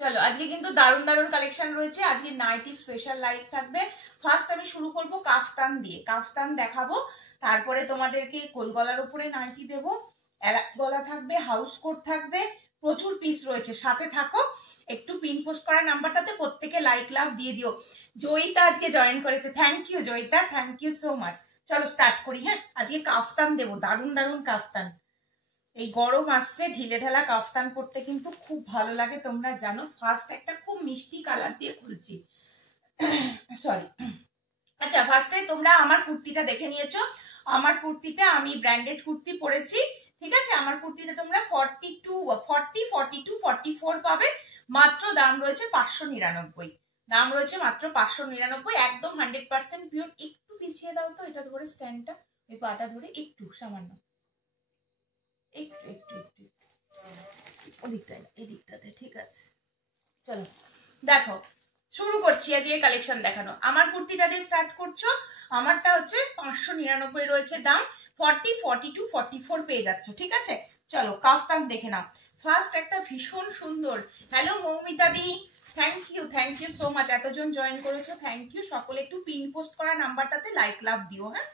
চলো আজকে কিন্তু দারুণ দারুণ কালেকশন রয়েছে। আজকে নাইটি স্পেশাল লাইভ থাকবে। ফার্স্ট আমি শুরু করব কাফতান দিয়ে, কাফতান দেখাবো, তারপরে তোমাদেরকে কোল গলার উপরে নাইটি দেবো, এলাক গলা থাকবে, হাউস কোট থাকবে, প্রচুর পিস রয়েছে, সাথে থাকো। একটু পিন পোস্ট করা নাম্বারটাতে প্রত্যেকে লাইক লাভ দিয়ে দিও। জয়িতা আজকে জয়েন করেছে, thank you Jayita, thank you so much. চলো স্টার্ট করি। হ্যাঁ, আজকে কাফতান দেবো, দারুণ দারুণ কাফতান। এই গরম আসছে, ঢিলে ঢালা কাফতান পরতে কিন্তু খুব ভালো লাগে, তোমরা জানো। ফার্স্ট একটা খুব মিষ্টি কালার দিয়ে খুলছি, সরি। আচ্ছা, ফার্স্টে তোমরা আমার কুর্তিটা দেখে নিয়েছো। আমার কুর্তিটা আমি ব্র্যান্ডেড কুর্তি পরেছি, ঠিক আছে। আমার কুর্তিটা তোমরা 44 পাবে। মাত্র দাম রয়েছে 599, দাম রয়েছে মাত্র 599, একদম 100% পিওর। একটু পিছিয়ে দাও তো এটা ধরে, স্ট্যান্ডটা ওই পাটা ধরে একটু সামান্য, একটু একটু একটু ওদিকটায় না, এই দিকটাতে, ঠিক আছে। চলো দেখো, শুরু করছি আজকে কালেকশন দেখানো। আমার কুর্তিটা দিয়ে স্টার্ট করছো। আমারটা হচ্ছে 599 রয়েছে দাম, 40, 42, 44 পেয়ে যাচ্ছ, ঠিক আছে। চলো কাফতান দেখে নাও। ফার্স্ট একটা ভীষণ সুন্দর, hello Moumita di, thank you so much, এতজন জয়েন করেছো, থ্যাংক ইউ। সকলে একটু পিন পোস্ট করা নাম্বারটাতে লাইক লাভ দিও। হ্যাঁ,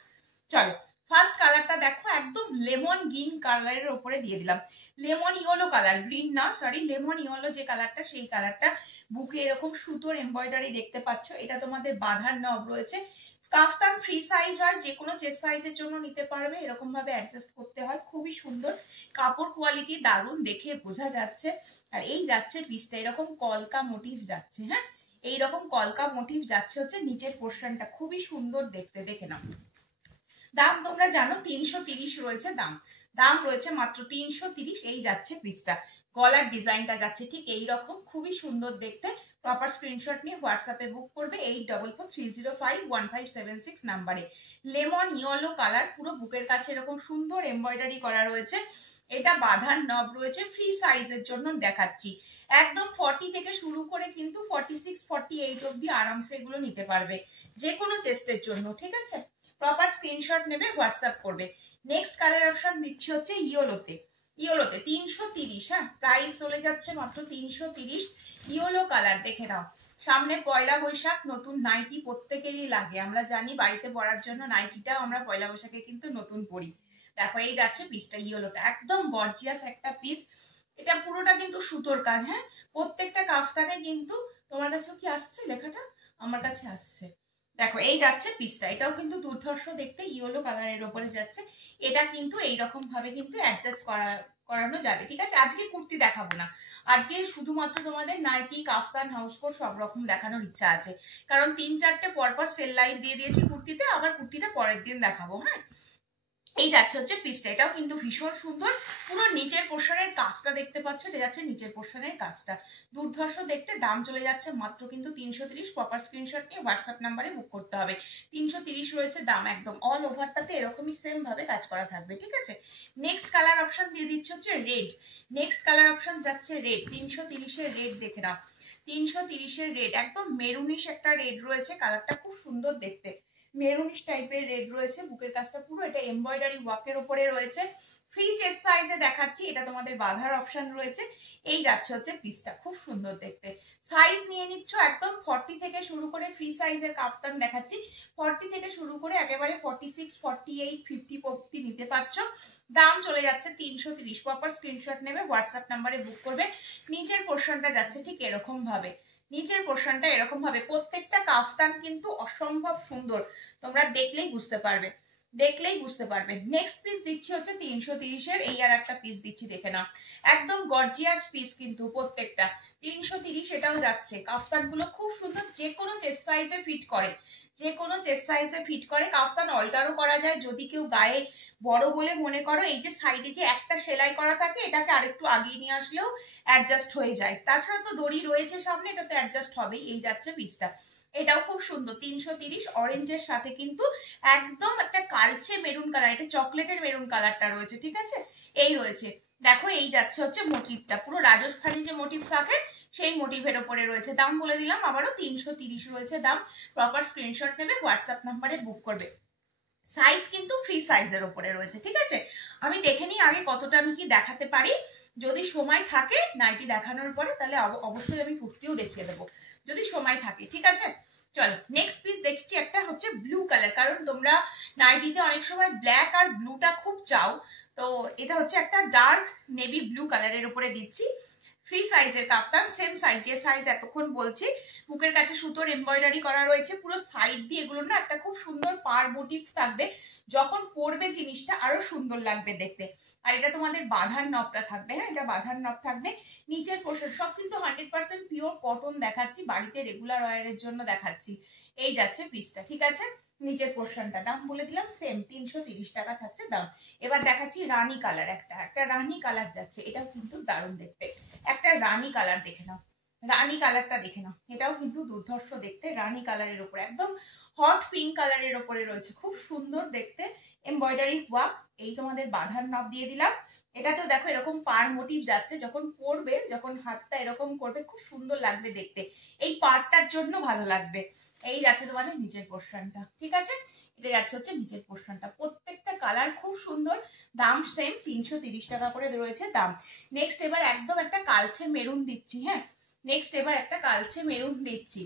চলো ফার্স্ট কালারটা দেখো, একদম লেমন গ্রিন কালারের উপরে দিয়ে দিলাম। লেমন ইয়েলো কালার, গ্রিন না সরি, লেমন ইয়েলো যে কালারটা, সেই কালারটা। বুকে এরকম সুতোর এমব্রয়ডারি দেখতে পাচ্ছ, এটা তোমাদের বাঁধার নব রয়েছে। কাফতান ফ্রি সাইজ হয়, যে কোনো চেস্ট সাইজের জন্য নিতে পারবে, এরকম ভাবে অ্যাডজাস্ট করতে হয়। খুবই সুন্দর কাপড় কোয়ালিটি, দারুণ, দেখে বোঝা যাচ্ছে। আর এই যাচ্ছে পিসটা এরকম কলকা মোটিভ যাচ্ছে। হ্যাঁ, এইরকম কলকা মোটিভ যাচ্ছে হচ্ছে নিচের পোর্শনটা, খুবই সুন্দর দেখতে, দেখে নাও। দাম তোমরা জানো 330 রয়েছে দাম, দাম রয়েছে মাত্র 330। এই যাচ্ছে পিসটা, গলার ডিজাইনটা যাচ্ছে ঠিক এই রকম, খুবই সুন্দর দেখতে। প্রপার স্ক্রিনশট নিয়ে হোয়াটসঅ্যাপে বুক করবে 8443051576 নাম্বারে। লেমন ইয়েলো কালার, পুরো বুকের কাছে এরকম সুন্দর এমব্রয়ডারি করা রয়েছে। এটা বাঁধার নব রয়েছে, ফ্রি সাইজের জন্য দেখাচ্ছি। একদম 40 থেকে শুরু করে কিন্তু 46, 48 অব্দি আরামসে এগুলো নিতে পারবে, যে কোনো চেস্টের জন্য, ঠিক আছে। প্রপার স্ক্রিনশট নেবে, হোয়াটসঅ্যাপ করবে। নেক্সট কালার অপশন দিচ্ছি হচ্ছে ইয়েলোতে, ইয়েলোতে 330। হ্যাঁ, প্রাইস চলে যাচ্ছে মাত্র 330। ইয়েলো কালার দেখে নাও। সামনে পয়লা বৈশাখ, নতুন নাইটি প্রত্যেকেরই লাগে, আমরা জানি। বাড়িতে পরার জন্য নাইটিটাও আমরা পয়লা বৈশাখে কিন্তু নতুন পরি। দেখো এই যাচ্ছে পিসটা, ইয়েলোটা একদম গর্জিয়াস একটা পিস। এটা পুরোটা কিন্তু সুতোর কাজ। হ্যাঁ, প্রত্যেকটা কাফতানে কিন্তু, তোমার কাছে কি আসছে লেখাটা? আমার কাছে আসছে। দেখো এই যাচ্ছে পিসটা, এটাও কিন্তু দুর্ধর্ষ দেখতে, ইয়েলো কালারের ওপরে যাচ্ছে। এটা কিন্তু এইরকম ভাবে কিন্তু অ্যাডজাস্ট করানো যাবে, ঠিক আছে। আজকে কুর্তি দেখাবো না, আজকে শুধুমাত্র তোমাদের নাইটি, কাফতান, হাউসকোট সব রকম দেখানোর ইচ্ছা আছে। কারণ 3-4টে পরপর সেল লাইভ দিয়ে দিয়েছি কুর্তিতে, আবার কুর্তিটা পরের দিন দেখাবো। হ্যাঁ, এই যাচ্ছে হচ্ছে পিসটা, এটাও কিন্তু ভীষণ সুন্দর। পুরো নিচের পোর্শনের কাজটা দেখতে পাচ্ছ, এটা যাচ্ছে নিচের পোর্শনের কাজটা, দুর্ধর্ষ দেখতে। দাম চলে যাচ্ছে মাত্র কিন্তু 330। প্রপার স্ক্রিনশট নিয়ে হোয়াটসঅ্যাপ নাম্বারে বুক করতে হবে। 330 রয়েছে দাম, একদম অল ওভারটাতে এরকমই সেম ভাবে কাজ করা থাকবে, ঠিক আছে। নেক্সট কালার অপশন দিয়ে দিচ্ছে হচ্ছে রেড। নেক্সট কালার অপশন যাচ্ছে রেড, 330-এর রেড দেখে নাও। 330-এর রেড, একদম মেরুনিশ একটা রেড রয়েছে, কালারটা খুব সুন্দর দেখতে। মেরুনিশ টাইপের রেড রয়েছে, বুকের কাজটা পুরো এটা এমব্রয়ডারি ওয়ার্কের উপরে রয়েছে। ফ্রি চেস্ট সাইজে দেখাচ্ছি, এটা তোমাদের বাঁধার অপশন রয়েছে। এই যাচ্ছে হচ্ছে পিসটা, খুব সুন্দর দেখতে। সাইজ নিয়ে নিচ্ছ একদম 40 থেকে শুরু করে, ফ্রি সাইজের কাফতান দেখাচ্ছি, 40 থেকে শুরু করে একেবারে 46, 48, 50 অব্দি নিতে পারছো। দাম চলে যাচ্ছে 330। প্রপার স্ক্রিনশট নেবে, হোয়াটসঅ্যাপ নাম্বারে বুক করবে। নিচের পোর্শনটা যাচ্ছে ঠিক এরকম ভাবে, নিচের পোর্শনটা এরকম ভাবে। প্রত্যেকটা কাফতান কিন্তু অসম্ভব সুন্দর, তোমরা দেখলেই বুঝতে পারবে, দেখলেই বুঝতে পারবে। নেক্সট পিস দিচ্ছি হচ্ছে 330-এর, এই আর একটা পিস দিচ্ছি, দেখে নাও। একদম গর্জিয়াস পিস কিন্তু প্রত্যেকটা, 330 এটাও যাচ্ছে। কাফতানগুলো খুব সুন্দর, যে কোনো চেস্ট সাইজে ফিট করে, যে কোনো চেস্ট সাইজে ফিট করে। কাফতান অল্টারও করা যায়, যদি কেউ গায়ে বড় বলে মনে করো, এই যে সাইডে যে একটা সেলাই করা থাকে, এটাকে আরেকটু আগিয়ে নিয়ে আসলেও অ্যাডজাস্ট হয়ে যায়। তাছাড়া তো দড়ি রয়েছে সামনে, এটা তো অ্যাডজাস্ট হবেই। এই যাচ্ছে পিসটা, এটাও খুব সুন্দর, 330। অরেঞ্জের সাথে কিন্তু একদম একটা কালচে মেরুন কালার, এটা চকলেটের মেরুন কালারটা রয়েছে, ঠিক আছে। এই রয়েছে, দেখো এই যাচ্ছে হচ্ছে মোটিভটা, পুরো রাজস্থানী যে মোটিভ থাকে সেই মোটিভের ওপরে রয়েছে। দাম বলে দিলাম আবারও, 330 রয়েছে দাম। প্রপার স্ক্রিনশট নেবে, হোয়াটসঅ্যাপ নাম্বারে বুক করবে। সাইজ কিন্তু ফ্রি সাইজের ওপরে রয়েছে, ঠিক আছে। আমি দেখে নিই আগে কতটা আমি কি দেখাতে পারি। যদি সময় থাকে নাইটি দেখানোর পরে তাহলে অবশ্যই আমি কুর্তিও দেখিয়ে দেবো, যদি সময় থাকে। ঠিক আছে, চলো নেক্সট পিস দেখছি। একটা হচ্ছে ব্লু কালার, কারণ তোমরা নাইটিতে অনেক সময় ব্ল্যাক আর ব্লুটা খুব চাও, তো এটা হচ্ছে একটা ডার্ক নেভি ব্লু কালারের উপরে দিচ্ছি। ফ্রি সাইজের কাফতান, সেম সাইজ, যে সাইজ এতক্ষণ বলছি। বুকের কাছে সুতোর এমব্রয়ডারি করা রয়েছে, পুরো সাইড দিয়ে এগুলো না একটা খুব সুন্দর পার মোটিভ থাকবে, যখন পরবে জিনিসটা আরো সুন্দর লাগবে দেখতে। আর এটা তোমাদের বাঁধার নবটা থাকবে, হ্যাঁ এটা বাঁধার নব থাকবে। নিচের পোর্শন সব কিন্তু 100% পিওর কটন দেখাচ্ছি, বাড়িতে রেগুলার ওয়্যারের জন্য দেখাচ্ছি। এই যাচ্ছে পিসটা, ঠিক আছে। নিচের পোর্শনটা দাম বলে দিলাম সেম 330 টাকা থাকছে দাম। এবার দেখাচ্ছি রানী কালার, একটা রানী কালার যাচ্ছে, এটাও কিন্তু দারুণ দেখতে। একটা রানী কালার দেখে নাও, রানী কালারটা দেখে নাও, এটাও কিন্তু দুর্ধর্ষ দেখতে। রানী কালারের উপরে একদম হট পিঙ্ক কালারের উপরে রয়েছে, খুব সুন্দর দেখতে এমব্রয়ডারি ওয়ার্ক। এই তোমাদের বাঁধার নব দিয়ে দিলাম। এটাতেও দেখো এরকম পার মোটিভ যাচ্ছে, যখন পরবে, যখন হাতটা এরকম করবে খুব সুন্দর লাগবে দেখতে, এই পার্টটার জন্য ভালো লাগবে। এই যাচ্ছে তোমাদের নিচের পোর্শনটা, ঠিক আছে। এটা যাচ্ছে হচ্ছে নিচের পোর্শনটা, প্রত্যেকটা কালার খুব সুন্দর। দাম সেম 330 টাকা করে রয়েছে দাম। নেক্সট এবার একদম একটা কালচে মেরুন দিচ্ছি, হ্যাঁ নেক্সট এবার একটা কালচে মেরুন দিচ্ছি।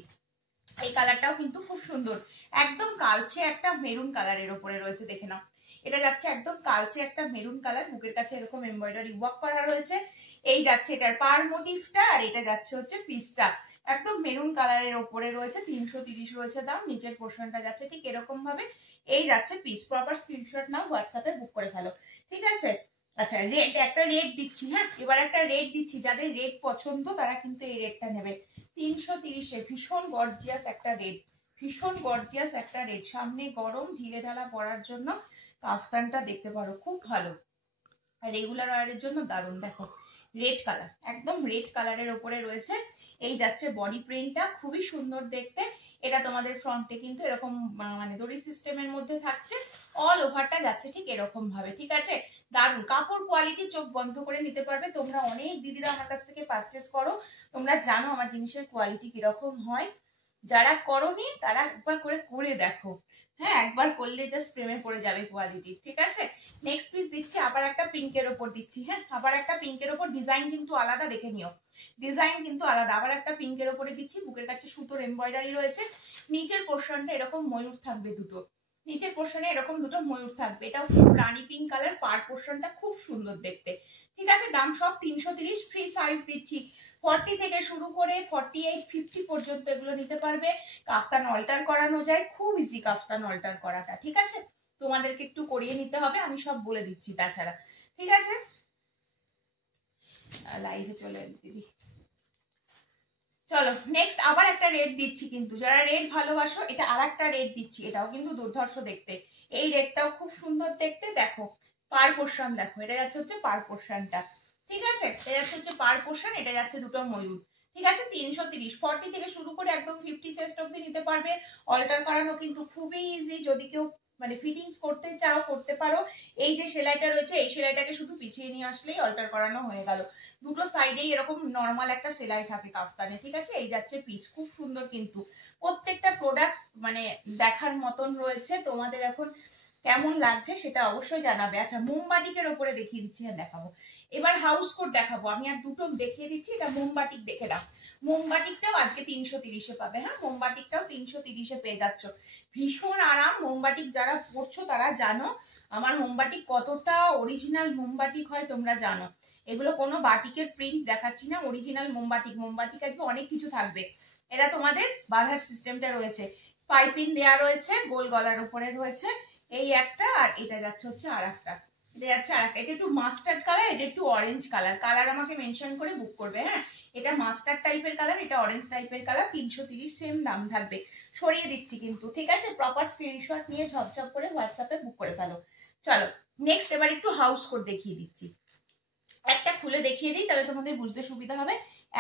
এই কালারটাও কিন্তু খুব সুন্দর, একদম কালচে একটা মেরুন কালারের উপরে রয়েছে, দেখে নাও। এটা যাচ্ছে একদম কালচে একটা মেরুন কালার, বুকের কাছে এরকম এমব্রয়ডারি ওয়ার্ক করা রয়েছে। এই যাচ্ছে এটার পার মোটিভটা, আর এটা যাচ্ছে হচ্ছে পিসটা একদম মেরুন কালারের ওপরে রয়েছে, 330 রয়েছে দাম। নিচের পোর্শনটা যাচ্ছে ঠিক এরকম ভাবে। এই যাচ্ছে পিস, প্রপার স্ক্রিনশট নাও, হোয়াটসঅ্যাপে বুক করে ফেলো, ঠিক আছে। আচ্ছা রেড, একটা রেড দিচ্ছি, হ্যাঁ এবার একটা রেড দিচ্ছি, যাদের রেড পছন্দ তারা কিন্তু এই রেডটা নেবে। 330-এ ভীষণ গর্জিয়াস একটা রেড, ভীষণ গর্জিয়াস একটা রেড। সামনে গরম, ঢিলে ঢালা পরার জন্য কাফতানটা দেখতে পারো, খুব ভালো। আর রেগুলার ওয়্যারের জন্য দারুণ। দেখো রেড কালার, একদম রেড কালারের ওপরে রয়েছে। এই যাচ্ছে বডি প্রিন্টটা, খুবই সুন্দর দেখতে। এটা তোমাদের ফ্রন্টে কিন্তু এরকম মানে দড়ি সিস্টেমের মধ্যে থাকছে, অল ওভারটা যাচ্ছে ঠিক এরকম ভাবে, ঠিক আছে। দারুণ কাপড় কোয়ালিটি, চোখ বন্ধ করে নিতে পারবে। তোমরা অনেক দিদিরা আমার কাছ থেকে পারচেস করো, তোমরা জানো আমার জিনিসের কোয়ালিটি কিরকম হয়। যারা করোনি তারা একবার করে দেখো, হ্যাঁ একবার করলে জাস্ট প্রেমে পড়ে যাবে কোয়ালিটি, ঠিক আছে। নেক্সট পিস দিচ্ছি, আবার একটা পিঙ্কের ওপর দিচ্ছি, হ্যাঁ আবার একটা পিঙ্কের ওপর, ডিজাইন কিন্তু আলাদা, দেখে নিও ডিজাইন কিন্তু আলাদা। আবার একটা পিঙ্কের ওপরে দিচ্ছি, বুকের কাছে সুতোর এমব্রয়ডারি রয়েছে। নিচের পোর্শনটা এরকম ময়ূর থাকবে দুটো, নিচের পোর্শনে এরকম দুটো ময়ূর থাকবে। এটাও কিন্তু রানী পিঙ্ক কালার, পার পোর্শনটা খুব সুন্দর দেখতে, ঠিক আছে। দাম সব 330। ফ্রি সাইজ দিচ্ছি, 40 থেকে শুরু করে 48, 50 পর্যন্ত এগুলো নিতে পারবে। কাফতান অল্টার করানো যায়, খুব ইজি কাফতান অল্টার করাটা, ঠিক আছে। তোমাদেরকে একটু করিয়ে নিতে হবে, আমি সব বলে দিচ্ছি তাছাড়া, ঠিক আছে। লাইভে চলে এলি দিদি। চলো নেক্সট আবার একটা রেড দিচ্ছি, কিন্তু যারা রেড ভালোবাসো এটা আর একটা রেড দিচ্ছি, এটাও কিন্তু দুর্ধর্ষ দেখতে। এই রেডটাও খুব সুন্দর দেখতে, দেখো পার পোর্শন দেখো, এটা যাচ্ছে হচ্ছে পার পোর্শনটা, ঠিক আছে। এটা যাচ্ছে হচ্ছে পার পোর্শন, এটা যাচ্ছে দুটো ময়ূর, ঠিক আছে। 330, 40 থেকে শুরু করে একদম 50 চেস্ট অব্দি নিতে পারবে। অল্টার করানো কিন্তু খুবই ইজি, যদি কেউ মানে ফিটিংস করতে চাও করতে পারো। এই যে সেলাইটা রয়েছে, এই সেলাইটাকে শুধু পিছিয়ে নিয়ে আসলেই অল্টার করানো হয়ে গেল। দুটো সাইডেই এরকম নর্মাল একটা সেলাই থাকে কাফতানে, ঠিক আছে। এই যাচ্ছে পিস, খুব সুন্দর কিন্তু প্রত্যেকটা প্রোডাক্ট মানে দেখার মতন রয়েছে। তোমাদের এখন কেমন লাগছে সেটা অবশ্যই জানাবে। আচ্ছা মোমবাটিকের ওপরে দেখিয়ে দিচ্ছি, আর দেখাবো এবার হাউস কোট দেখাবো আমি, আর দুটো দেখিয়ে দিচ্ছি। এটা মোমবাটিক দেখে নাও, মোমবাটিকটাও আজকে 330-এ পাবে, হ্যাঁ মোমবাটিকটাও 330-এ পেয়ে যাচ্ছ। ভীষণ আরাম, মোমবাটিক যারা পরছো তারা জানো আমার মোমবাটিক কতটা অরিজিনাল মোমবাটিক হয়, তোমরা জানো। এগুলো কোনো বাটিকের প্রিন্ট দেখাচ্ছি না, অরিজিনাল মোমবাটিক। মোমবাটিক আজকে অনেক কিছু থাকবে। এটা তোমাদের বাঁধার সিস্টেমটা রয়েছে, পাইপিং দেওয়া রয়েছে, গোল গলার উপরে রয়েছে। এই একটা, আর এটা যাচ্ছে হচ্ছে আর একটা, এটা যাচ্ছে আর একটা। এটা একটু মাস্টার্ড কালার, এটা একটু অরেঞ্জ কালার। কালার আমাকে মেনশন করে বুক করবে, হ্যাঁ। এটা মাস্টার্ড টাইপের কালার, এটা অরেঞ্জ টাইপের কালার। 330 সেম দাম থাকবে। সরিয়ে দিচ্ছি কিন্তু, ঠিক আছে। প্রপার স্ক্রিনশট নিয়ে ঝপঝপ করে হোয়াটসঅ্যাপে বুক করে ফেলো। চলো নেক্সট এবার একটু হাউস কোট দেখিয়ে দিচ্ছি। একটা খুলে দেখিয়ে দিই তাহলে তোমাদের বুঝতে সুবিধা হবে।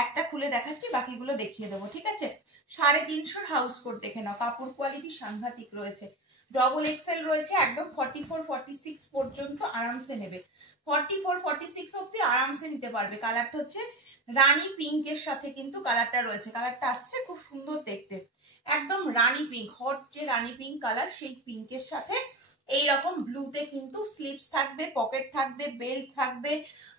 একটা খুলে দেখাচ্ছি, বাকিগুলো দেখিয়ে দেবো, ঠিক আছে। 350 হাউস কোট দেখে নাও, কাপড় কোয়ালিটি সাংঘাতিক রয়েছে। ডবল এক্সেল রয়েছে, একদম 44, 46 পর্যন্ত আরামসে নেবে। 44, 46 অব্দি আরামসে নিতে পারবে। কালারটা হচ্ছে রানী পিঙ্কের সাথে কিন্তু কালারটা রয়েছে, কালারটা আসছে খুব সুন্দর দেখতে, একদম রানী পিঙ্ক, হট যে রানী পিঙ্ক কালার সেই পিঙ্কের সাথে এইরকম ব্লুতে কিন্তু স্লিপস থাকবে, পকেট থাকবে, বেল্ট থাকবে,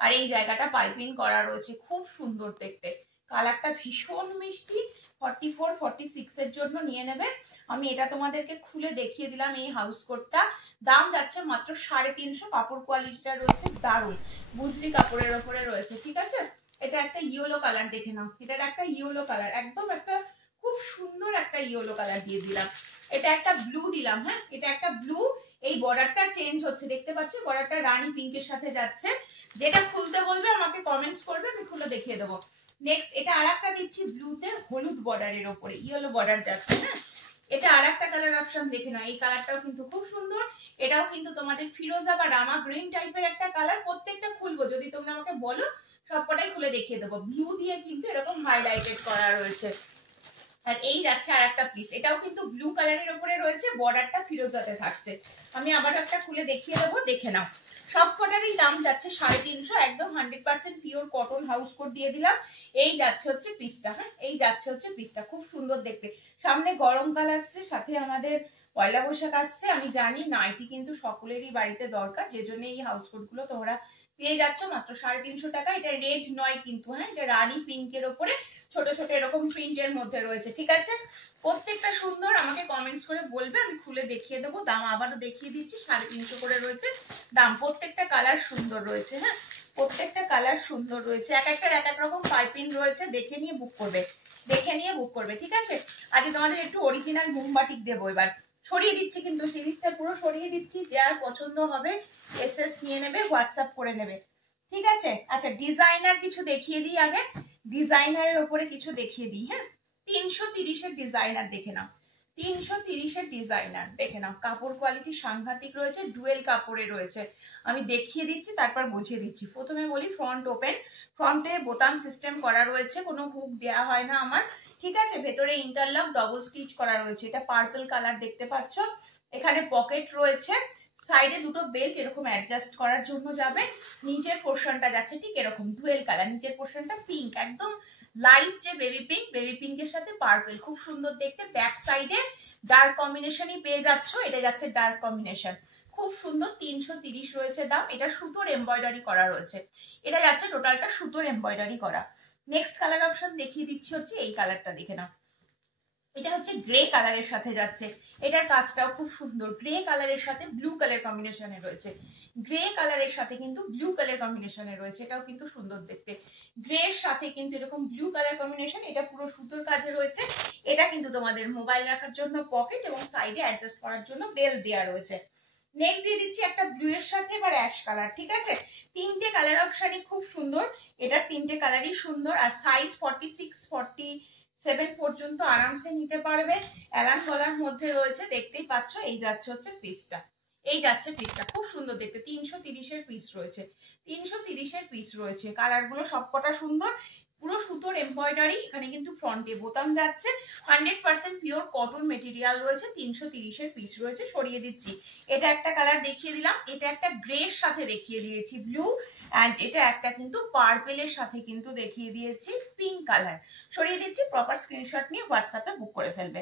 আর এই জায়গাটা পাইপিং করা রয়েছে। খুব সুন্দর দেখতে, কালারটা ভীষণ মিষ্টি। 44 46 এর জন্য নিয়ে নেবে। আমি এটা তোমাদেরকে খুলে দেখিয়ে দিলাম। এই হাউস কোটটা দাম যাচ্ছে মাত্র 350। কাপড় কোয়ালিটিটা রয়েছে দারুণ, বুজরি কাপড়ের ওপরে রয়েছে, ঠিক আছে। এটা একটা ইয়েলো কালার, দেখে নাও, এটার একটা ইয়েলো কালার, একদম একটা খুব সুন্দর একটা ইয়েলো কালার দিয়ে দিলাম। এটা একটা ব্লু দিলাম, হ্যাঁ এটা একটা ব্লু। এই বর্ডারটা চেঞ্জ হচ্ছে, দেখতে পাচ্ছ বর্ডারটা রানী পিঙ্কের সাথে যাচ্ছে। যেটা খুলতে বলবে আমাকে কমেন্টস করবে, আমি খুলে দেখিয়ে দেবো। নেক্সট এটা আর একটা দিচ্ছি ব্লুতে হলুদ বর্ডারের ওপরে ইয়েলো বর্ডার যাচ্ছে, হ্যাঁ। এটা আর একটা কালার অপশন দেখে নাও, এই কালারটাও কিন্তু খুব সুন্দর। এটাও কিন্তু তোমাদের ফিরোজা বা রামা গ্রিন টাইপের একটা কালার। প্রত্যেকটা খুলবো, যদি তোমরা আমাকে বলো সবকটাই খুলে দেখিয়ে দেবো। ব্লু দিয়ে কিন্তু এরকম হাইলাইটেড করা রয়েছে। আর এই যাচ্ছে আর একটা পিস, এটাও কিন্তু ব্লু কালারের উপরে রয়েছে, বর্ডারটা ফিরোজাতে থাকছে। আমি আবার একটা খুলে দেখিয়ে দেবো, দেখে নাও। সবকটারই দাম যাচ্ছে 350, একদম 100% পিওর কটন হাউস কোট দিয়ে দিলাম। এই যাচ্ছে হচ্ছে পিসটা, হ্যাঁ এই যাচ্ছে হচ্ছে পিসটা, খুব সুন্দর দেখতে। সামনে গরমকাল আসছে, সাথে আমাদের পয়লা বৈশাখ আসছে। আমি জানি নাইটি কিন্তু সকলেরই বাড়িতে দরকার, যে জন্য এই হাউস কোট গুলো তোমরা পেয়ে যাচ্ছ মাত্র 350 টাকা। এটা রেড নয় কিন্তু, হ্যাঁ এটা রানী পিঙ্কের ওপরে ছোট ছোট এরকম প্রিন্টের মধ্যে রয়েছে, ঠিক আছে। প্রত্যেকটা সুন্দর, আমাকে কমেন্টস করে বলবে, আমি খুলে দেখিয়ে দেবো। দাম আবারও দেখিয়ে দিচ্ছি, 350 করে রয়েছে দাম। প্রত্যেকটা কালার সুন্দর রয়েছে, হ্যাঁ প্রত্যেকটা কালার সুন্দর রয়েছে। এক একটার এক এক রকম পাইপিং রয়েছে, দেখে নিয়ে বুক করবে, দেখে নিয়ে বুক করবে, ঠিক আছে। আজকে তোমাদের একটু অরিজিনাল মোমবাটিক দেবো। এবার সরিয়ে দিচ্ছি, কিন্তু সিরিজটা পুরো সরিয়ে দিচ্ছি। যার পছন্দ হবে এসএস নিয়ে নেবে, হোয়াটসঅ্যাপ করে নেবে, ঠিক আছে। আচ্ছা ডিজাইনার কিছু দেখিয়ে দিই আগে, ডিজাইনারের ওপরে কিছু দেখিয়ে দিই, হ্যাঁ। 330-এর ডিজাইনার দেখে নাও, 330-এর ডিজাইনার দেখে নাও। কাপড় কোয়ালিটি সাংঘাতিক রয়েছে, ডুয়েল কাপড়ে রয়েছে। আমি দেখিয়ে দিচ্ছি, তারপর বুঝিয়ে দিচ্ছি। প্রথমে বলি ফ্রন্ট ওপেন, ফ্রন্টে বোতাম সিস্টেম করা রয়েছে, কোনো হুক দেওয়া হয় না আমার, ঠিক আছে। ভেতরে ইন্টারলক ডবল স্টিচ করা রয়েছে, এটা পার্পল কালার দেখতে পাচ্ছ। এখানে পকেট রয়েছে, সাইডে দুটো বেল্ট এরকম অ্যাডজাস্ট করার জন্য যাবে। নিচের পোর্শনটা যাচ্ছে ঠিক এরকম ডুয়েল কালার, নিচের পোর্শনটা পিঙ্ক, একদম লাইট যে বেবি পিঙ্কের সাথে পার্পল, খুব সুন্দর দেখতে। ব্যাক সাইডে ডার্ক কম্বিনেশনই পেয়ে যাচ্ছ, এটা যাচ্ছে ডার্ক কম্বিনেশন, খুব সুন্দর। 330 রয়েছে দাম। এটা সুতোর এমব্রয়ডারি করা রয়েছে, এটা যাচ্ছে টোটালটা সুতোর এমব্রয়ডারি করা। নেক্সট কালার অপশন দেখিয়ে দিচ্ছি হচ্ছে এই কালারটা, দেখে নাও। এটা হচ্ছে গ্রে কালারের সাথে যাচ্ছে, এটার কাজটাও খুব সুন্দর। গ্রে কালারের সাথে ব্লু কালার কম্বিনেশনে রয়েছে, গ্রে কালারের সাথে কিন্তু ব্লু কালার কম্বিনেশনে রয়েছে, এটাও কিন্তু সুন্দর দেখতে। গ্রে এর সাথে কিন্তু এরকম ব্লু কালার কম্বিনেশন, এটা পুরো সুতোর কাজে রয়েছে। এটা কিন্তু তোমাদের মোবাইল রাখার জন্য পকেট এবং সাইডে অ্যাডজাস্ট করার জন্য বেল দেওয়া রয়েছে। নেক্সট দিয়ে দিচ্ছি একটা ব্লু এর সাথে এবার অ্যাশ কালার, ঠিক আছে। তিনটে কালার অপশনই খুব সুন্দর, এটার তিনটে কালারই সুন্দর। আর সাইজ 46 47 পর্যন্ত আরামসে নিতে পারবে। অ্যালান গলার মধ্যে রয়েছে, দেখতেই পাচ্ছ। এই যাচ্ছে হচ্ছে পিসটা, এই যাচ্ছে পিসটা, খুব সুন্দর দেখতে। 330-এর পিস রয়েছে, 330-এর পিস রয়েছে। কালারগুলো সবকটা সুন্দর, পুরো সুতোর এমব্রয়ডারি। এখানে কিন্তু ফ্রন্টে বোতাম যাচ্ছে, 100% পিওর কটন মেটেরিয়াল রয়েছে। 330-এর পিস রয়েছে, সরিয়ে দিচ্ছি। এটা একটা কালার দেখিয়ে দিলাম, এটা একটা গ্রের সাথে দেখিয়ে দিয়েছি ব্লু, অ্যান্ড এটা একটা কিন্তু পার্পেলের সাথে কিন্তু দেখিয়ে দিয়েছি পিঙ্ক কালার। সরিয়ে দিচ্ছি, প্রপার স্ক্রিনশট নিয়ে হোয়াটসঅ্যাপে বুক করে ফেলবে।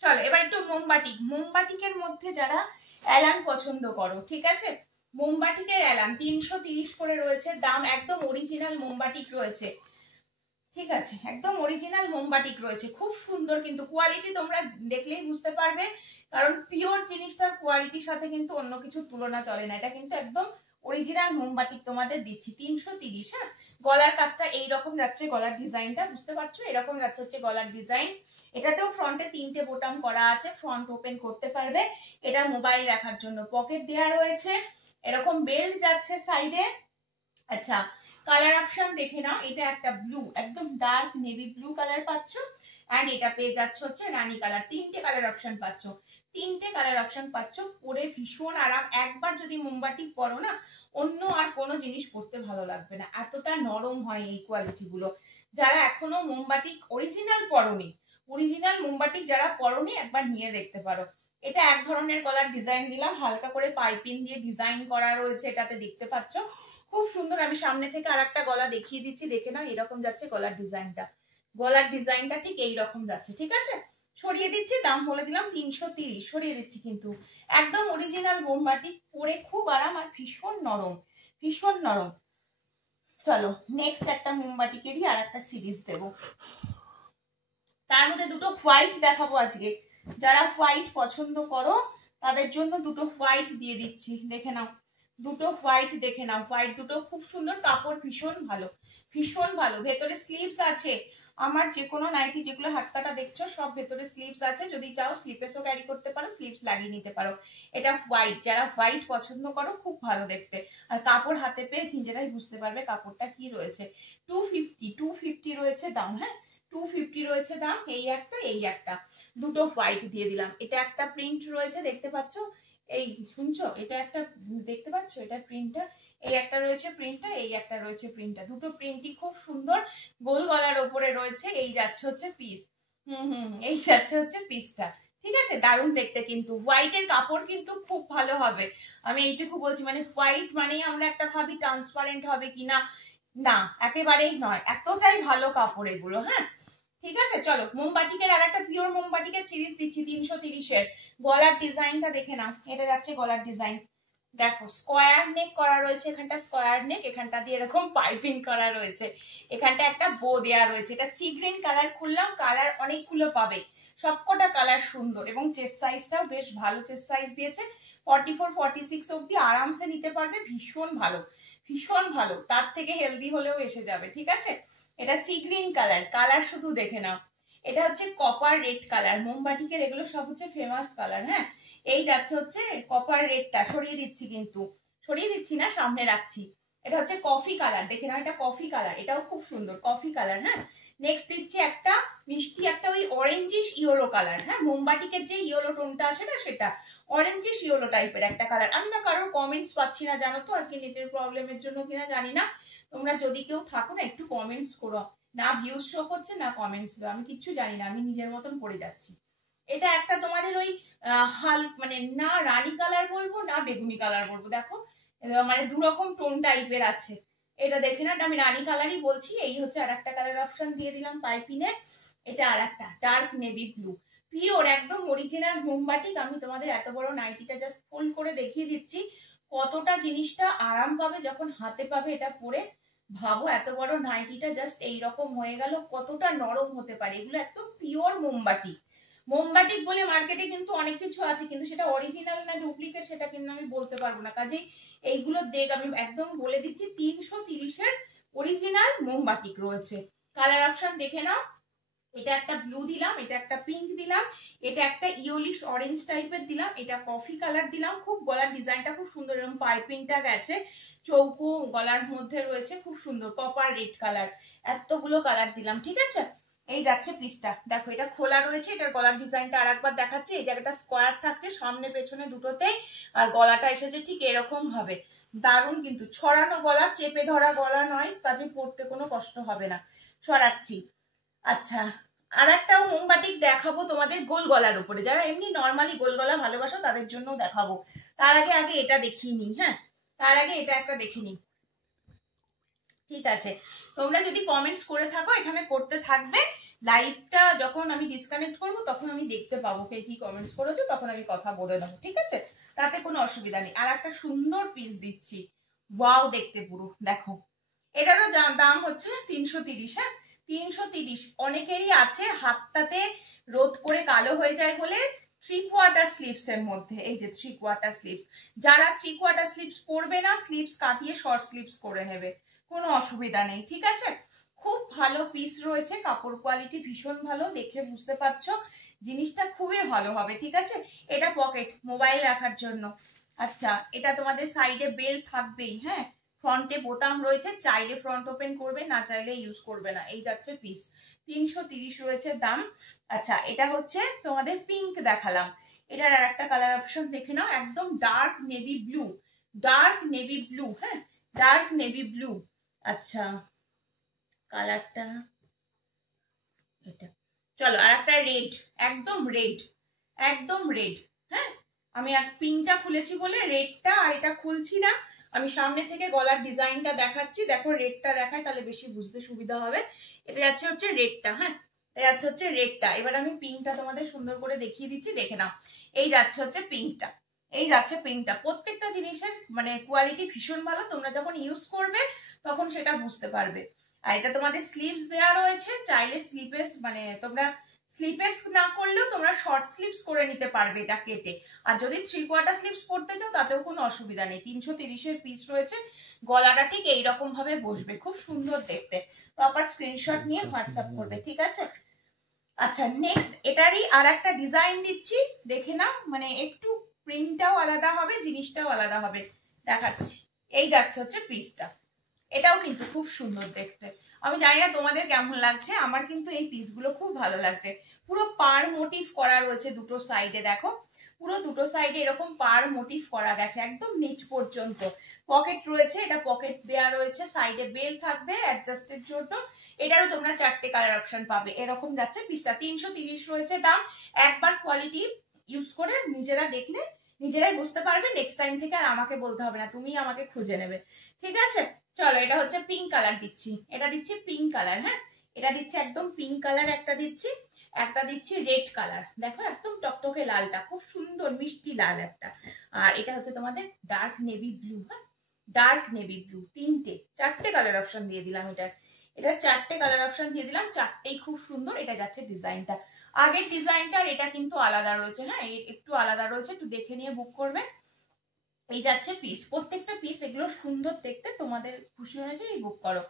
চলো এবার একটু মোমবাটিক, মোমবাটিকের মধ্যে যারা অ্যালান পছন্দ করো, ঠিক আছে। মোমবাটিকের অ্যালান 330 করে রয়েছে দাম, একদম অরিজিনাল মোমবাটিক রয়েছে, ঠিক আছে। একদম অরিজিনাল মোমবাটিক রয়েছে, খুব সুন্দর কিন্তু কোয়ালিটি তোমরা দেখলেই বুঝতে পারবে, কারণ পিওর জিনিসটার কোয়ালিটির সাথে কিন্তু অন্য কিছু তুলনা চলে না। এটা কিন্তু একদম অরিজিনাল মোমবাটিক তোমাদের দিচ্ছি 330। হ্যাঁ গলার কাজটা এইরকম যাচ্ছে, গলার ডিজাইনটা বুঝতে পারছো, এরকম যাচ্ছে হচ্ছে গলার ডিজাইন। এটাতেও ফ্রন্টে 3টে বোতাম করা আছে, ফ্রন্ট ওপেন করতে পারবে। এটা মোবাইল রাখার জন্য পকেট দেওয়া রয়েছে, এরকম বেল্ট যাচ্ছে সাইডে। আচ্ছা কালার অপশন দেখে নাও, এটা একটা ব্লু, একদম ডার্ক নেভি ব্লু কালার পাচ্ছ, এন্ড এটা পেয়ে যাচ্ছে হচ্ছে রানী কালার। 3টে কালার অপশন পাচ্ছ, 3টে কালার অপশন পাচ্ছ। পরে ভীষণ আরাম, একবার যদি মোমবাটি পরো না, অন্য আর কোনো জিনিস পরতে ভালো লাগবে না, এতটা নরম হয় এই কোয়ালিটি গুলো। যারা এখনো মোমবাটি অরিজিনাল পরনি, অরিজিনাল মোমবাটি যারা পরনি, একবার নিয়ে দেখতে পারো। এটা এক ধরনের গলার ডিজাইন দিলাম, হালকা করে পাইপিং দিয়ে ডিজাইন করা রয়েছে, এটাতে দেখতে পাচ্ছ খুব সুন্দর। আমি সামনে থেকে আর একটা গলা দেখিয়ে দিচ্ছি, দেখে নাও। এরকম যাচ্ছে গলার ডিজাইনটা, গলার ডিজাইনটা ঠিক এইরকম যাচ্ছে, ঠিক আছে। সরিয়ে দিচ্ছি, দাম বলে দিলাম 330, সরিয়ে দিচ্ছি কিন্তু। একদম অরিজিনাল মোমবাটি, পরে খুব আরাম আর ভীষণ নরম, ভীষণ নরম। চলো নেক্সট একটা মোমবাটিকেরই আর একটা সিরিজ দেবো, তার মধ্যে দুটো হোয়াইট দেখাবো আজকে। যারা হোয়াইট পছন্দ করো তাদের জন্য দুটো হোয়াইট দিয়ে দিচ্ছি, দেখে নাও। দুটো হোয়াইট দেখে নাও, হোয়াইট দুটো খুব সুন্দর, কাপড় ভীষণ ভালো, ভীষণ ভালো। ভেতরে স্লিভস আছে, আমার যে কোনো নাইটি যেগুলো হাত কাটা দেখছো সব ভেতরে স্লিভস আছে, যদি চাও স্লিপেসও ক্যারি করতে পারো, স্লিভস লাগিয়ে নিতে পারো। এটা হোয়াইট, যারা হোয়াইট পছন্দ করো খুব ভালো দেখতে। আর কাপড় হাতে পেয়ে নিজেরাই বুঝতে পারবে কাপড়টা কি রয়েছে। 250 রয়েছে দাম, হ্যাঁ 250 রয়েছে দাম। এই একটা দুটো হোয়াইট দিয়ে দিলাম। এটা একটা প্রিন্ট রয়েছে দেখতে পাচ্ছ, এই শুনছো, এটা একটা দেখতে পাচ্ছ, এটা প্রিন্টটা। এই একটা রয়েছে প্রিন্টটা, এই একটা রয়েছে প্রিন্টটা, দুটো প্রিন্টই খুব সুন্দর। গোল গলার ওপরে রয়েছে, এই যাচ্ছে হচ্ছে পিস। এই যাচ্ছে হচ্ছে পিসটা। ঠিক আছে, দারুণ দেখতে কিন্তু। হোয়াইটের কাপড় কিন্তু খুব ভালো হবে, আমি এইটুকু বলছি। মানে হোয়াইট মানেই আমরা একটা ভাবি ট্রান্সপারেন্ট হবে কিনা, না একেবারেই নয়, এতটাই ভালো কাপড় এগুলো। হ্যাঁ ঠিক আছে, চলো মোমবাটিকের আর একটা পিওর মোমবাটিকের সিরিজ দিচ্ছি 330-এর। গলার ডিজাইনটা দেখে নাও, এটা যাচ্ছে গলার ডিজাইন। দেখো স্কোয়ার নেক করা রয়েছে, এখানটা স্কোয়ার নেক, এখানটা দিয়ে এরকম পাইপিং করা রয়েছে, এখানটা একটা বো দেওয়া রয়েছে। এটা সি গ্রিন কালার, খুললাম, কালার অনেকগুলো পাবে, সবকটা কালার সুন্দর। এবং চেস্ট সাইজটাও বেশ ভালো চেস্ট সাইজ দিয়েছে, 44-46 অব্দি আরামসে নিতে পারবে, ভীষণ ভালো, ভীষণ ভালো। তার থেকে হেলদি হলেও এসে যাবে। ঠিক আছে, এটা সি গ্রিন কালার, কালার শুধু দেখে নাও। এটা হচ্ছে কপার রেড কালার, মোমবাটিকের এগুলো সব হচ্ছে ফেমাস কালার। হ্যাঁ এই যাচ্ছে হচ্ছে কপার রেডটা, সরিয়ে দিচ্ছি কিন্তু, সরিয়ে দিচ্ছি না, সামনে রাখছি। এটা হচ্ছে কফি কালার, দেখে নাও, এটা কফি কালার, এটাও খুব সুন্দর কফি কালার। হ্যাঁ নেক্সট দিচ্ছি একটা মিষ্টি একটা ওই অরেঞ্জিশ ইয়েলো কালার। হ্যাঁ মোমবাটিকের যে ইয়েলো টোনটা আসে না, সেটা অরেঞ্জিশ ইয়েলো টাইপের একটা কালার। আমি না কারোর কমেন্টস পাচ্ছি না জানো তো, আজকে নেটের প্রবলেমের জন্য কিনা জানি না। তোমরা যদি কেউ থাকো না একটু কমেন্টস করো, না ভিউজ শো করছে না কমেন্টস, আমি কিচ্ছু জানি না, আমি নিজের মতন পড়ে যাচ্ছি। এটা একটা তোমাদের ওই মানে না রানী কালার বলবো না বেগুনি কালার বলবো, দেখো মানে দুরকম টোন টাইপের আছে। এটা দেখে না, আমি রানী কালারই বলছি। এই হচ্ছে আর একটা কালার অপশন দিয়ে দিলাম পাইপিনে। এটা আর একটা ডার্ক নেভি ব্লু, পিওর একদম অরিজিনাল মোমবাটিক। আমি তোমাদের এত বড় নাইটিটা জাস্ট ফোল্ড করে দেখিয়ে দিচ্ছি কতটা জিনিসটা আরাম পাবে যখন হাতে পাবে এটা পরে। ভাবো এত বড় নাইটিটা জাস্ট এইরকম হয়ে গেল, কতটা নরম হতে পারে। এগুলো একদম পিওর মোমবাটি। মোমবাটিক বলে মার্কেটে কিন্তু অনেক কিছু আছে, কিন্তু সেটা অরিজিনাল না ডুপ্লিকেট সেটা কিন্তু আমি বলতে পারবো না। কাজেই এইগুলো দেখ আমি একদম বলে দিচ্ছি 330-এর অরিজিনাল মোমবাটিক রয়েছে। কালার অপশন দেখে নাও, এটা একটা ব্লু দিলাম, এটা একটা পিঙ্ক দিলাম, এটা একটা ইয়োলিশ অরেঞ্জ টাইপের দিলাম, এটা কফি কালার দিলাম। খুব গলার ডিজাইনটা খুব সুন্দর, এরকম পাইপিংটা গেছে, চৌকো গলার মধ্যে রয়েছে, খুব সুন্দর কপার রেড কালার। এতগুলো কালার দিলাম। ঠিক আছে, এই যাচ্ছে পিসটা, দেখো এটা খোলা রয়েছে। এটার গলার ডিজাইনটা আর একবার দেখাচ্ছি। এই জায়গাটা স্কোয়ার থাকছে সামনে পেছনে দুটোতেই, আর গলাটা এসেছে ঠিক এরকম ভাবে। দারুণ কিন্তু, ছড়ানো গলা, চেপে ধরা গলা নয়, কাজে পড়তে কোনো কষ্ট হবে না। সরাচ্ছি। আচ্ছা আর একটাও মোমবাটিক দেখাবো তোমাদের গোল গলার উপরে, যারা এমনি নর্মালি গোল গলা ভালোবাসো তাদের জন্য দেখাবো। তার আগে আগে এটা দেখিয়ে নিই। হ্যাঁ তার আগে এটা একটা দেখে নিই। ঠিক আছে, তোমরা যদি কমেন্টস করে থাকো এখানে করতে থাকবে, লাইভটা যখন আমি ডিসকানেক্ট করবো তখন আমি দেখতে পাবো কে কি কমেন্টস করেছো, তখন আমি কথা বলে নেবো। ঠিক আছে, তাতে কোনো অসুবিধা নেই। আর একটা সুন্দর পিস দিচ্ছি, ওয়াও দেখতে পুরো, দেখো এটারও দাম হচ্ছে 330। হ্যাঁ 330। অনেকেরই আছে হাতটাতে রোদ করে কালো হয়ে যায় বলে 3/4 স্লিভস এর মধ্যে, এই যে 3/4 স্লিভস, যারা 3/4 স্লিভস পরবে না স্লিভস কাটিয়ে শর্ট স্লিভস করে নেবে, কোনো অসুবিধা নেই। ঠিক আছে, খুব ভালো পিস রয়েছে, কাপড় কোয়ালিটি ভীষণ ভালো, দেখে বুঝতে পারছো জিনিসটা খুবই ভালো হবে। ঠিক আছে, এটা পকেট মোবাইল রাখার জন্য। আচ্ছা এটা তোমাদের সাইডে বেল থাকবেই। হ্যাঁ ফ্রন্টে বোতাম রয়েছে, চাইলে ফ্রন্ট ওপেন করবে, না চাইলে ইউজ করবে না। এই যাচ্ছে পিস, 330 রয়েছে দাম। আচ্ছা এটা হচ্ছে তোমাদের পিঙ্ক দেখালাম, এটার আর একটা কালার অপশন দেখে নাও, একদম dark navy blue, dark navy blue. হ্যাঁ ডার্ক নেভি ব্লু। আচ্ছা কালারটা এটা, চলো আর একটা রেড, একদম রেড, একদম রেড। হ্যাঁ আমি এক পিঙ্কটা খুলেছি বলে রেডটা, আর এটা খুলছি না, আমি সামনে থেকে গলার ডিজাইনটা দেখাচ্ছি। দেখো রেডটা দেখায় তাহলে বেশি বুঝতে সুবিধা হবে। এটা যাচ্ছে হচ্ছে রেডটা। হ্যাঁ যাচ্ছে হচ্ছে রেডটা। এবার আমি পিঙ্কটা তোমাদের সুন্দর করে দেখিয়ে দিচ্ছি, দেখে নাও। এই যাচ্ছে হচ্ছে পিঙ্কটা, এই যাচ্ছে পিঙ্কটা। প্রত্যেকটা জিনিসের মানে কোয়ালিটি ভীষণ ভালো, তোমরা যখন ইউজ করবে তখন সেটা বুঝতে পারবে। আর এটা তোমাদের স্লিভস দেওয়া রয়েছে, চাইলে স্লিপেস মানে তোমরা স্লিপেস না করলেও তোমরা শর্ট স্লিভস করে নিতে পারবে এটা কেটে। আর যদি 3/4 স্লিভস পরতে চাও তাতেও কোনো অসুবিধা নেই। 330-এর পিস রয়েছে, গলাটা ঠিক এইরকম ভাবে বসবে, খুব সুন্দর দেখতে। প্রপার স্ক্রিনশট নিয়ে হোয়াটসঅ্যাপ করবে, ঠিক আছে? আচ্ছা, নেক্সট এটারই আর একটা ডিজাইন দিচ্ছি, দেখে নাও। মানে একটু প্রিন্টটাও আলাদা হবে, জিনিসটাও আলাদা হবে, দেখাচ্ছি। এই যাচ্ছে হচ্ছে পিসটা, এটাও কিন্তু খুব সুন্দর দেখতে। আমি জানি না তোমাদের কেমন লাগছে, আমার কিন্তু এই পিসগুলো খুব ভালো লাগছে। পুরো পার মোটিভ করা রয়েছে দুটো সাইডে, দেখো পুরো দুটো সাইডে এরকম পার মোটিভ করা গেছে একদম নিচ পর্যন্ত। পকেট রয়েছে, এটা পকেট দেওয়া রয়েছে, সাইডে বেল থাকবে অ্যাডজাস্টের জন্য। এটারও তোমরা 4টে কালার অপশন পাবে। এরকম যাচ্ছে পিসটা, 330 রয়েছে দাম। একবার কোয়ালিটি ইউজ করে নিজেরা দেখলে নিজেরাই বুঝতে পারবে, নেক্সট টাইম থেকে আর আমাকে বলতে হবে না, তুমি আমাকে খুঁজে নেবে, ঠিক আছে? চলো, এটা হচ্ছে পিঙ্ক কালার দিচ্ছি, এটা দিচ্ছি পিঙ্ক কালার। হ্যাঁ, এটা দিচ্ছি একদম পিঙ্ক কালার, একটা দিচ্ছি, একটা দিচ্ছি রেড কালার। দেখো একদম টকটকে লালটা, খুব সুন্দর মিষ্টি লাল একটা। আর এটা হচ্ছে তোমাদের ডার্ক নেভি ব্লু। হ্যাঁ, ডার্ক নেভি ব্লু। 4টে কালার অপশন দিয়ে দিলাম এটার। এটা 4টে কালার অপশন দিয়ে দিলাম, 4টেই খুব সুন্দর। এটা যাচ্ছে ডিজাইনটা, আগের ডিজাইনটার এটা কিন্তু আলাদা রয়েছে। হ্যাঁ, একটু আলাদা রয়েছে, একটু দেখে নিয়ে বুক করবে। এই যাচ্ছে পিস, প্রত্যেকটা পিস এগুলো সুন্দর দেখতে, তোমাদের খুশি হয়েছে এই বুক করো।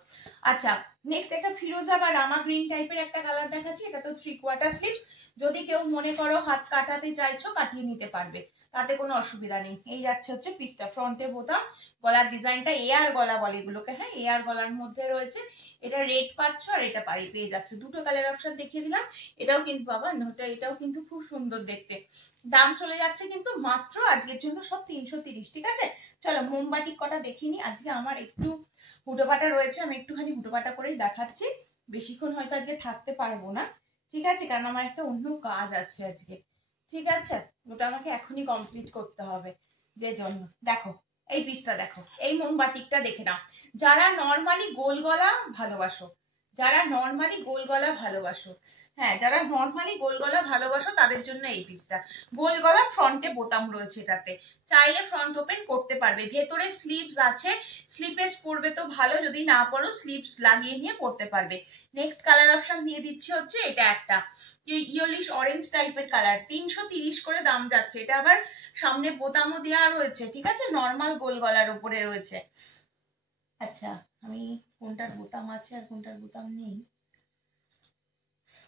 আচ্ছা, নেক্সট একটা ফিরোজা বা রামা গ্রিন টাইপের একটা কালার দেখাচ্ছি। এটা তো 3/4 স্লিভস, যদি কেউ মনে করো হাত কাটাতে চাইছো কাটিয়ে নিতে পারবে, তাতে কোনো অসুবিধা নেই। এই যাচ্ছে হচ্ছে পিসটা, ফ্রন্টে বোতাম, গলার ডিজাইনটা এয়ার গলা বলে এগুলোকে। হ্যাঁ, এয়ার গলার মধ্যে রয়েছে। এটা রেড পাচ্ছ আর এটা পেয়ে যাচ্ছে। দুটো কালার অপশন দেখিয়ে দিলাম। এটাও কিন্তু বাবা এটাও কিন্তু খুব সুন্দর দেখতে। দাম চলে যাচ্ছে কিন্তু মাত্র আজকের জন্য সব 330, ঠিক আছে? চলো মোমবাটি কটা দেখিনি, আজকে আমার একটু হুটোপাটা রয়েছে, আমি একটুখানি হুটোপাটা করেই দেখাচ্ছি। বেশিক্ষণ হয়তো আজকে থাকতে পারবো না, ঠিক আছে? কারণ আমার একটা অন্য কাজ আছে আজকে, ঠিক আছে? ওটা আমাকে এখনই কমপ্লিট করতে হবে, যে জন্য। দেখো এই পিসটা, দেখো এই মোমবাটিকটা দেখে নাও। যারা নর্মালি গোল গলা ভালোবাসো, যারা নর্মালি গোল গলা ভালোবাসো, হ্যাঁ যারা নর্মালি গোল গলা ভালোবাসো তাদের জন্য এই পিসটা। গোল গলা, ফ্রন্টে বোতাম রয়েছে এটাতে, চাইলে ফ্রন্ট ওপেন করতে পারবে। ভেতরে স্লিভস আছে, স্লিপেস পরবে তো ভালো, যদি না পরো স্লিভস লাগিয়ে নিয়ে পরতে পারবে। নেক্সট কালার অপশন দিয়ে দিচ্ছি হচ্ছে এটা একটা ইয়েলিশ অরেঞ্জ টাইপের কালার। 330 করে দাম যাচ্ছে। এটা আবার সামনে বোতামও দেওয়া রয়েছে, ঠিক আছে? নর্মাল গোল গলার উপরে রয়েছে। আচ্ছা, আমি কোনটার বোতাম আছে আর কোনটার বোতাম নেই।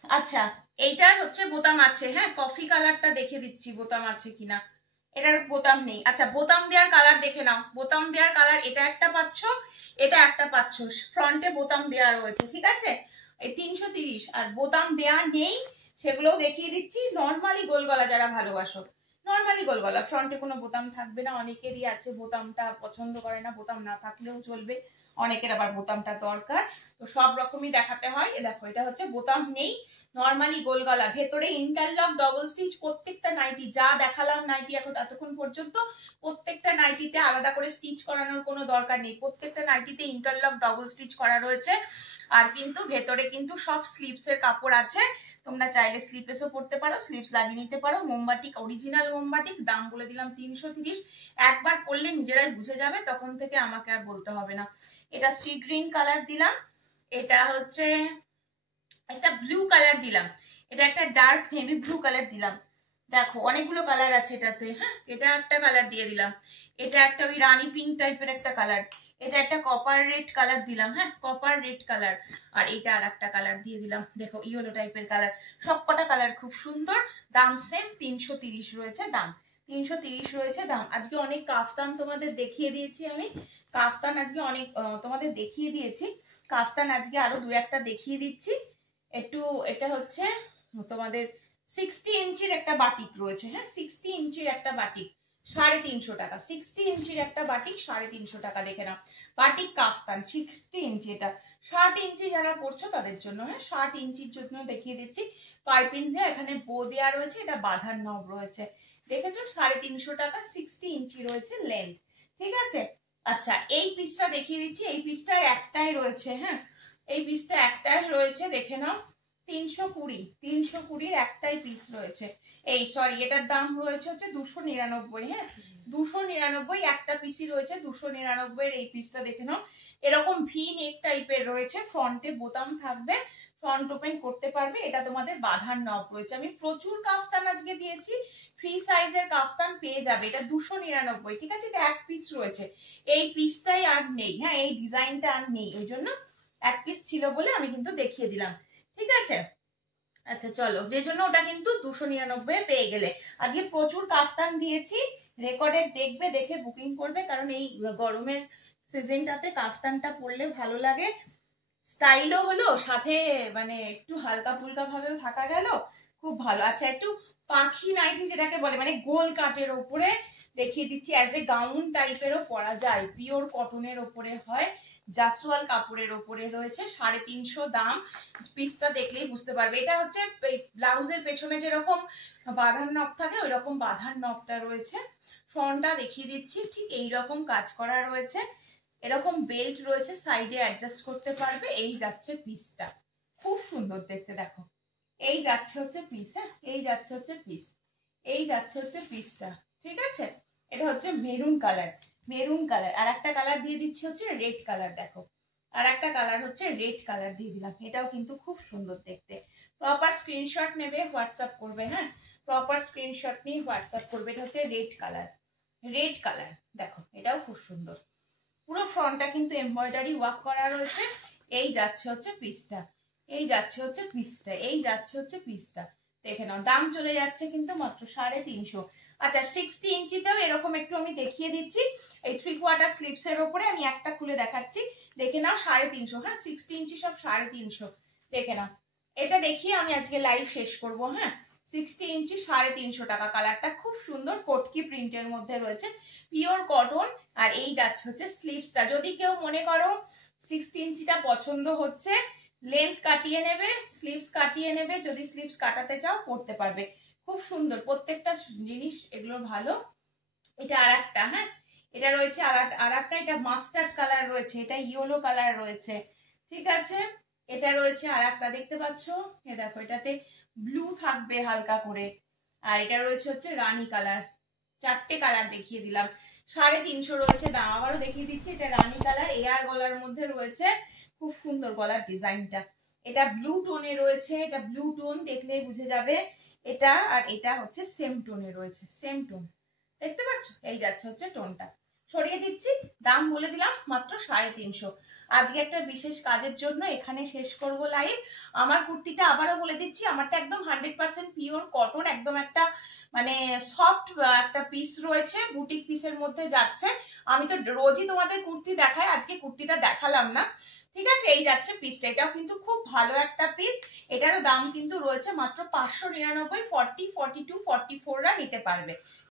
আচ্ছা, এইটার হচ্ছে বোতাম আছে। হ্যাঁ, কফি কালারটা দেখে দিচ্ছি বোতাম আছে কিনা। এটার বোতাম নেই। আচ্ছা, বোতাম দেওয়ার কালার দেখে নাও। বোতাম দেওয়ার কালার এটা একটা পাচ্ছ, এটা একটা পাচ্ছ। ফ্রন্টে বোতাম দেওয়া রয়েছে, ঠিক আছে? এই 330। আর বোতাম দেওয়া নেই সেগুলোও দেখিয়ে দিচ্ছি। নর্মালি গোল গলা যারা ভালোবাসো, নর্মালি গোল গলা, ফ্রন্টে কোনো বোতাম থাকবে না। অনেকেরই আছে বোতামটা পছন্দ করে না, বোতাম না থাকলেও চলবে। অনেকের আবার বোতামটা দরকার, তো সব রকমই দেখাতে হয়। দেখো এটা হচ্ছে বোতাম নেই, নর্মালি গোল গলা, ভেতরে ইন্টারলক ডবল স্টিচ। প্রত্যেকটা নাইটি যা দেখালাম নাইটি এখন এতক্ষণ পর্যন্ত, প্রত্যেকটা নাইটিতে আলাদা করে স্টিচ করানোর কোনো দরকার নেই। প্রত্যেকটা নাইটিতে ইন্টারলক ডবল স্টিচ করা রয়েছে। আর কিন্তু ভেতরে কিন্তু সব স্লিপসের কাপড় আছে, তোমরা চাইলে স্লিপেসও পরতে পারো, স্লিপস লাগিয়ে নিতে পারো। মোমবাটিক, অরিজিনাল মোমবাটিক, দাম বলে দিলাম 330। একবার পরলে নিজেরাই বুঝে যাবে, তখন থেকে আমাকে আর বলতে হবে না। এটা সি গ্রিন কালার দিলাম, এটা হচ্ছে একটা ব্লু কালার দিলাম, এটা একটা ডার্ক নেভি ব্লু কালার দিলাম। দেখো অনেকগুলো কালার আছে এটাতে। হ্যাঁ, এটা একটা কালার দিয়ে দিলাম, এটা একটা ওই রানী পিঙ্ক টাইপের একটা কালার, এটা একটা কপার রেড কালার দিলাম। হ্যাঁ, কপার রেড কালার। আর এটা আর একটা কালার দিয়ে দিলাম, দেখো ইয়েলো টাইপের কালার। সবকটা কালার খুব সুন্দর। দাম সেম 330 রয়েছে দাম, 330 রয়েছে দাম। আজকে অনেক কাফতান তোমাদের দেখিয়ে দিয়েছি আমি, কাফতান আজকে অনেক তোমাদের দেখিয়ে দিয়েছি। কাফতান আজকে আরো 2-1টা দেখিয়ে দিচ্ছি একটু। এটা হচ্ছে তোমাদের 60 ইঞ্চির একটা বাটিক রয়েছে। হ্যাঁ, 60 ইঞ্চির একটা বাটিক 350 টাকা। 60 ইঞ্চির একটা বাটিক 350 টাকা, দেখে নাও। বাটিক কাফতান 60 ইঞ্চি, এটা 60 ইঞ্চি যারা পড়ছো তাদের জন্য। হ্যাঁ, 60 ইঞ্চির জন্য দেখিয়ে দিচ্ছি। পাইপিং দিয়ে এখানে বো দেওয়া রয়েছে, এটা বাঁধার নব রয়েছে, দেখেছো? 350 টাকা, 60 ইঞ্চি রয়েছে লেন্থ, ঠিক আছে? আচ্ছা, এই পিসটা দেখিয়ে দিচ্ছি। এই পিসটার একটাই রয়েছে। হ্যাঁ, এই পিসটা একটাই রয়েছে, দেখে নাও। 320 একটাই পিস রয়েছে। এই সরি, এটার দাম রয়েছে হচ্ছে 299। হ্যাঁ 299 একটা পিসই রয়েছে 299 এই পিসটা দেখে নাও। এরকম ভি নেক টাইপের রয়েছে, ফ্রন্টে বোতাম থাকবে, ফ্রন্ট ওপেন করতে পারবে। এটা তোমাদের বাঁধার নব রয়েছে। আমি প্রচুর কাফতান আজকে দিয়েছি, ফ্রি সাইজের কাফতান পেয়ে যাবে। এটা 299, ঠিক আছে। এটা এক পিস রয়েছে, এই পিসটাই আর নেই। হ্যাঁ এই ডিজাইনটা আর নেই, ওই জন্য এক পিস ছিল বলে আমি কিন্তু দেখিয়ে দিলাম, ঠিক আছে। আচ্ছা চলো, যে জন্য ওটা কিন্তু 299 পেয়ে গেলে। আজকে প্রচুর কাফতান দিয়েছি, রেকর্ডেড দেখবে, দেখে বুকিং করবে, কারণ এই গরমের সিজনটাতে কাফতানটা পরলে ভালো লাগে, স্টাইলও হলো, সাথে মানে একটু হালকা ফুলকা ভাবেও থাকা গেল, খুব ভালো। আচ্ছা একটু পাখি নাইটি যেটাকে বলে, মানে গোল কাটের ওপরে দেখিয়ে দিচ্ছি, অ্যাজ এ গাউন টাইপেরও পরা যায়, পিওর কটনের ওপরে হয়, জাসওয়াল কাপড়ের ওপরে রয়েছে, 350 দাম। পিসটা দেখলেই বুঝতে পারবে। এটা হচ্ছে ব্লাউজের পেছনে যেরকম বাঁধার নব থাকে ওই রকম বাঁধার নবটা রয়েছে। ফ্রন্টটা দেখিয়ে দিচ্ছি, ঠিক এইরকম কাজ করা রয়েছে, এরকম বেল্ট রয়েছে, সাইডে অ্যাডজাস্ট করতে পারবে। এই যাচ্ছে পিসটা, খুব সুন্দর দেখতে, দেখো এই যাচ্ছে হচ্ছে পিস। হ্যাঁ এই যাচ্ছে হচ্ছে পিস, এই যাচ্ছে হচ্ছে পিসটা, ঠিক আছে। এটা হচ্ছে মেরুন কালার, মেরুন কালার। আর একটা কালার দিয়ে দিচ্ছি হচ্ছে রেড কালার, দেখো আর একটা কালার হচ্ছে রেড কালার দিয়ে দিলাম, এটাও কিন্তু খুব সুন্দর দেখতে। প্রপার স্ক্রিনশট নেবে, হোয়াটসঅ্যাপ করবে। হ্যাঁ প্রপার স্ক্রিনশট নিয়ে হোয়াটসঅ্যাপ করবে। এটা হচ্ছে রেড কালার, রেড কালার, দেখো এটাও খুব সুন্দর। পুরো ফ্রন্টটা কিন্তু এমব্রয়ডারি ওয়ার্ক করা রয়েছে। এই যাচ্ছে হচ্ছে পিসটা, এই যাচ্ছে হচ্ছে পিসটা, এই যাচ্ছে হচ্ছে পিসটা, দেখে নাও। দাম চলে যাচ্ছে কিন্তু মাত্র 350। আচ্ছা 60 ইঞ্চিতেও এরকম একটু আমি দেখিয়ে দিচ্ছি, এই 3/4 স্লিপসের ওপরে আমি একটা খুলে দেখাচ্ছি, দেখে নাও 350। হ্যাঁ 60 ইঞ্চি সব 350, দেখে নাও। এটা দেখিয়ে আমি আজকে লাইভ শেষ করব। হ্যাঁ 60 ইঞ্চি 350 টাকা। কালারটা খুব সুন্দর, কটকি প্রিন্টের মধ্যে রয়েছে, পিওর কটন। আর এই যাচ্ছে হচ্ছে স্লিভসটা। যদি কেউ মনে করো 60 ইঞ্চিটা পছন্দ হচ্ছে, লেন্থ কাটিয়ে নেবে, স্লিভস কাটিয়ে নেবে, যদি স্লিভস কাটাতে চাও পরতে পারবে। খুব সুন্দর প্রত্যেকটা জিনিস, এগুলো ভালো। এটা আর একটা, হ্যাঁ এটা রয়েছে আর একটা, এটা মাস্টার্ড কালার রয়েছে, এটা ইয়েলো কালার রয়েছে, ঠিক আছে। এটা রয়েছে আর একটা, দেখতে পাচ্ছ, এ দেখো এটাতে ব্লু থাকবে হালকা করে। আর এটা রয়েছে হচ্ছে রানী কালার। 4টে কালার দেখিয়ে দিলাম, 350 রয়েছে দাম। আবারও দেখিয়ে দিচ্ছি, এটা রানী কালার, এয়ার গলার মধ্যে রয়েছে, খুব সুন্দর গলার ডিজাইনটা। এটা ব্লু টোনে রয়েছে, এটা ব্লু টোন দেখলেই বুঝে যাবে। এটা আর এটা হচ্ছে সেম টোনে রয়েছে, সেম টোন, দেখতে পাচ্ছ। এই যাচ্ছে হচ্ছে টোনটা, সরিয়ে দিচ্ছি, দাম বলে দিলাম মাত্র 350। আজকে একটা বিশেষ কাজের জন্য এখানে শেষ করব লাইভ। আমার কুর্তিটা আবারও বলে দিচ্ছি, আমারটা একদম 100% পিওর কটন, একদম একটা মানে সফট একটা পিস রয়েছে, বুটিক পিসের মধ্যে যাচ্ছে। আমি তো রোজই তোমাদের কুর্তি দেখাই, আজকে কুর্তিটা দেখালাম না, ঠিক আছে। এই যাচ্ছে পিসটা, এটাও কিন্তু খুব ভালো একটা পিস। এটারও দাম কিন্তু রয়েছে মাত্র 599। 40, 42, 44রা নিতে পারবে।